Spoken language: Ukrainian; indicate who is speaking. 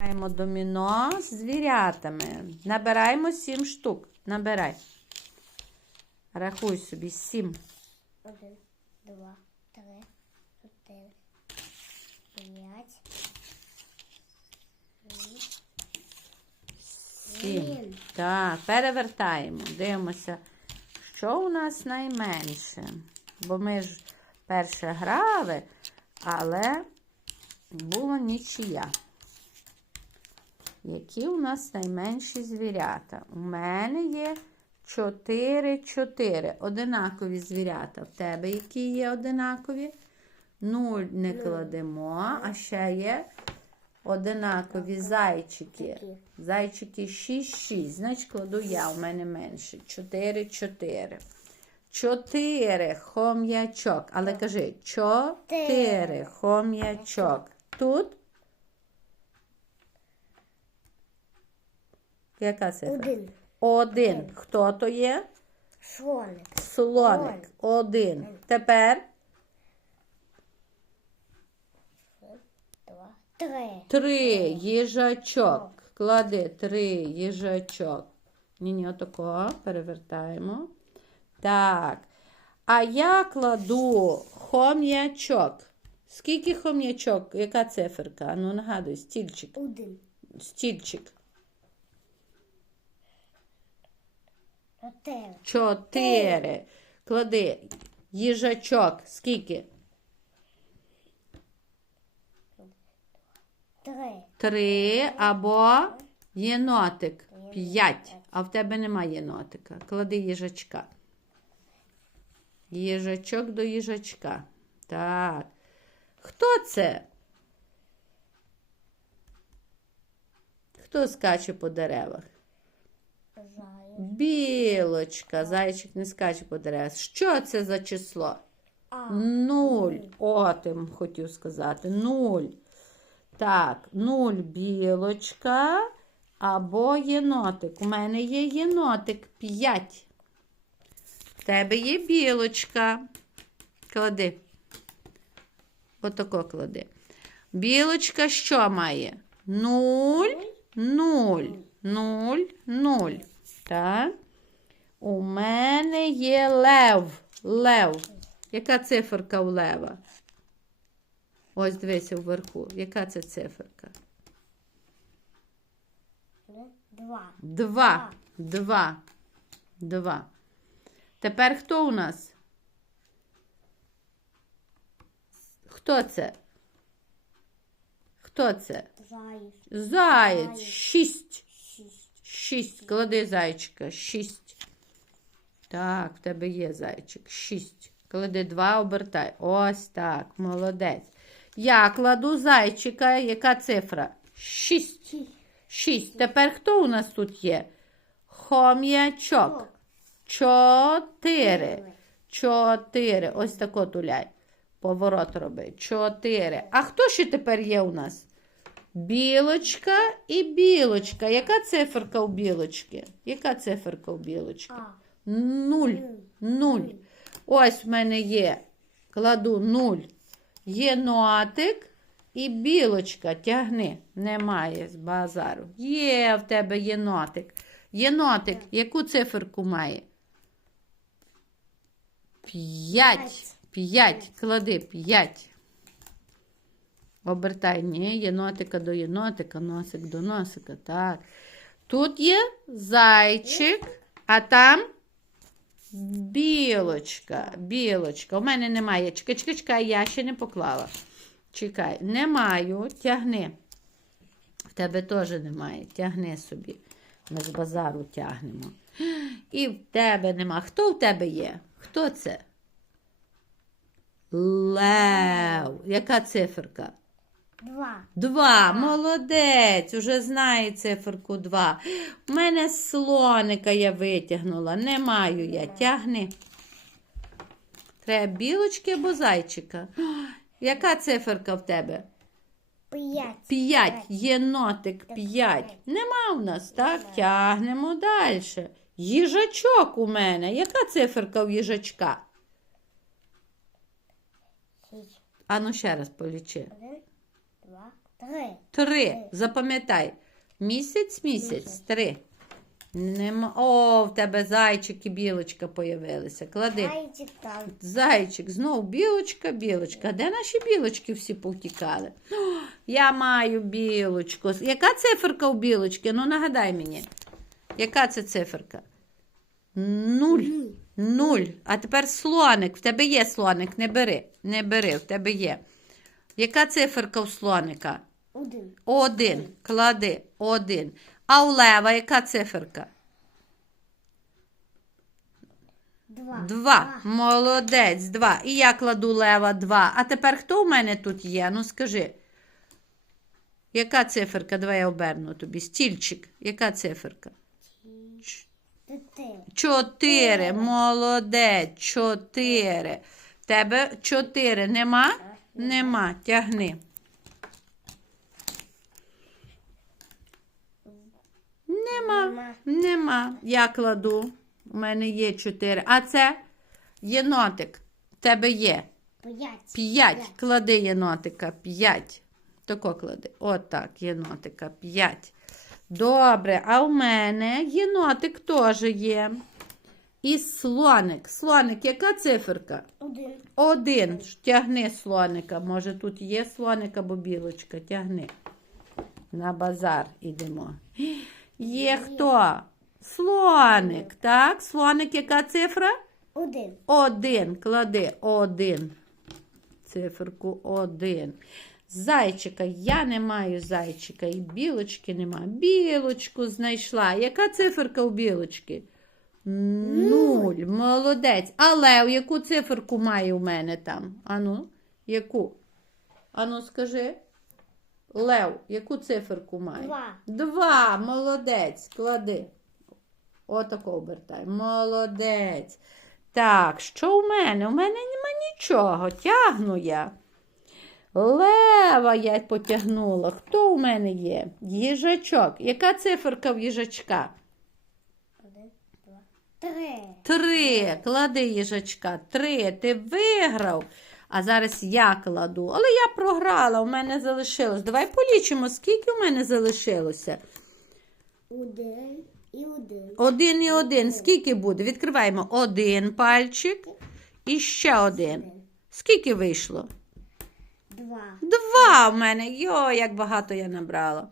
Speaker 1: Граємо доміно з звірятами. Набираємо сім штук. Набирай. Рахуй собі сім.
Speaker 2: Один, два, три, чотири, п'ять, шість,
Speaker 1: Сім.
Speaker 2: Сім.
Speaker 1: Так, перевертаємо. Дивимося, що у нас найменше. Бо ми ж перше грали, але була нічия. Які у нас найменші звірята? У мене є 4-4. Одинакові звірята. В тебе які є одинакові? Нуль не кладемо, а ще є одинакові зайчики. Зайчики 6-6. Значить, кладу я, у мене менше. 4-4. 4 хом'ячок. Але кажи 4 хом'ячок. Тут? Яка цифра?
Speaker 2: один,
Speaker 1: Один. Хто то є?
Speaker 2: слоник,
Speaker 1: Слоник. Один. Тепер
Speaker 2: три,
Speaker 1: три їжачок. Клади три їжачок. Ні-ні, отако. Перевертаємо. Так. А я кладу хом'ячок. Скільки хом'ячок? Яка циферка? Ну, нагадуй, стільчик.
Speaker 2: один,
Speaker 1: Стільчик.
Speaker 2: Чотири,
Speaker 1: Чотири. Клади їжачок. Скільки?
Speaker 2: три,
Speaker 1: Три або єнотик. П'ять. А в тебе немає єнотика. Клади їжачка. Їжачок до їжачка. Так. Хто це? Хто скаче по деревах? Білочка. Зайчик не скаче по деревах. Що це за число?
Speaker 2: а,
Speaker 1: Нуль. О, тим хотів сказати. Нуль. Так, нуль білочка або єнотик. У мене є єнотик 5. В тебе є білочка. Клади. Отако клади. Білочка що має? Нуль, нуль, нуль, нуль. Так. У мене є лев. Лев. Яка циферка у лева? Ось дивися вверху. Яка це циферка?
Speaker 2: два,
Speaker 1: Два. Два. Два. Тепер хто у нас? Хто це? Хто це? Заєць.
Speaker 2: Заєць.
Speaker 1: Шість.
Speaker 2: Шість.
Speaker 1: Клади зайчика. Шість. Так, в тебе є зайчик. Шість. Клади два, обертай. Ось так. Молодець. Я кладу зайчика. Яка цифра? Шість.
Speaker 2: шість,
Speaker 1: Шість. Тепер хто у нас тут є? Хом'ячок. Чотири. Чотири. Ось тако туляй. Поворот роби. Чотири. А хто ще тепер є у нас? Білочка і білочка. Яка циферка у білочки? Яка циферка у білочки? Нуль. Нуль. Ось в мене є. Кладу нуль. Єнотик і білочка. Тягни. Немає з базару. Є в тебе єнотик. Єнотик, яку циферку має? П'ять.
Speaker 2: П'ять.
Speaker 1: Клади п'ять. Обертай. Ні, єнотика до єнотика, носик до носика. Так. Тут є зайчик, а там білочка. Білочка. У мене немає. Чекай, чекай, чекай, я ще не поклала. Чекай, не маю. Тягни. В тебе теж немає. Тягни собі. Ми з базару тягнемо. І в тебе нема. Хто в тебе є? Хто це? Лев. Яка циферка?
Speaker 2: Два,
Speaker 1: Два. Молодець. Уже знає циферку два. У мене слоника я витягнула. Не маю я. Тягни. Треба білочки або зайчика. Яка циферка в тебе?
Speaker 2: п'ять,
Speaker 1: П'ять. Єнотик п'ять. Нема в нас, так? Тягнемо далі. Їжачок у мене. Яка циферка в їжачка? Ану ще раз полічи.
Speaker 2: один, Три.
Speaker 1: Три. Запам'ятай. Місяць, місяць, три. Нема. О, в тебе зайчик і білочка появилися. Клади.
Speaker 2: Зайчик там.
Speaker 1: Зайчик, знов білочка, білочка. Де наші білочки всі повтікали? О, я маю білочку. Яка циферка у білочки? Ну нагадай мені. Яка це циферка? Нуль. Нуль. А тепер слоник. В тебе є слоник. Не бери. Не бери, в тебе є. Яка циферка у слоника?
Speaker 2: Один.
Speaker 1: Один. Клади. Один. А у лева яка циферка?
Speaker 2: Два.
Speaker 1: Два. Молодець, два. І я кладу лева два. А тепер хто у мене тут є? Ну скажи. Яка циферка? Давай я оберну тобі. Стільчик. Яка циферка?
Speaker 2: Чотири.
Speaker 1: Чотири. Молодець. Чотири. Тебе чотири. Нема? Нема. Тягни. Нема.
Speaker 2: Нема.
Speaker 1: Нема. Я кладу. У мене є чотири. А це єнотик. В тебе є.
Speaker 2: П'ять.
Speaker 1: П'ять. Клади єнотика. П'ять. Тако клади. Отак, єнотика. П'ять. Добре. А у мене єнотик теж є. І слоник. Слоник, яка циферка?
Speaker 2: Один.
Speaker 1: Один. Тягни слоника. Може, тут є слоник або білочка. Тягни. На базар ідемо. Є хто? Слоник. Так? Слоник, яка цифра?
Speaker 2: Один.
Speaker 1: Один. Клади один. Циферку один. Зайчика. Я не маю зайчика. І білочки нема. Білочку знайшла. Яка циферка у білочки? Нуль. Молодець. А лев, яку циферку має у мене там? Ану, яку? Ану, скажи. Лев, яку циферку має?
Speaker 2: Два.
Speaker 1: Два. Молодець. Клади. Отако обертай. Молодець. Так, що у мене? У мене нема нічого. Тягну я. Лева я потягнула. Хто у мене є? Їжачок. Яка циферка в їжачка?
Speaker 2: Один. Два. Три.
Speaker 1: Три. Клади їжачка. Три. Ти виграв. А зараз я кладу. Але я програла, у мене залишилось. Давай полічимо, скільки у мене залишилося.
Speaker 2: Один і один.
Speaker 1: Один і один. Скільки буде? Відкриваємо один пальчик і ще один. Скільки вийшло?
Speaker 2: Два.
Speaker 1: Два в мене. Йо, як багато я набрала.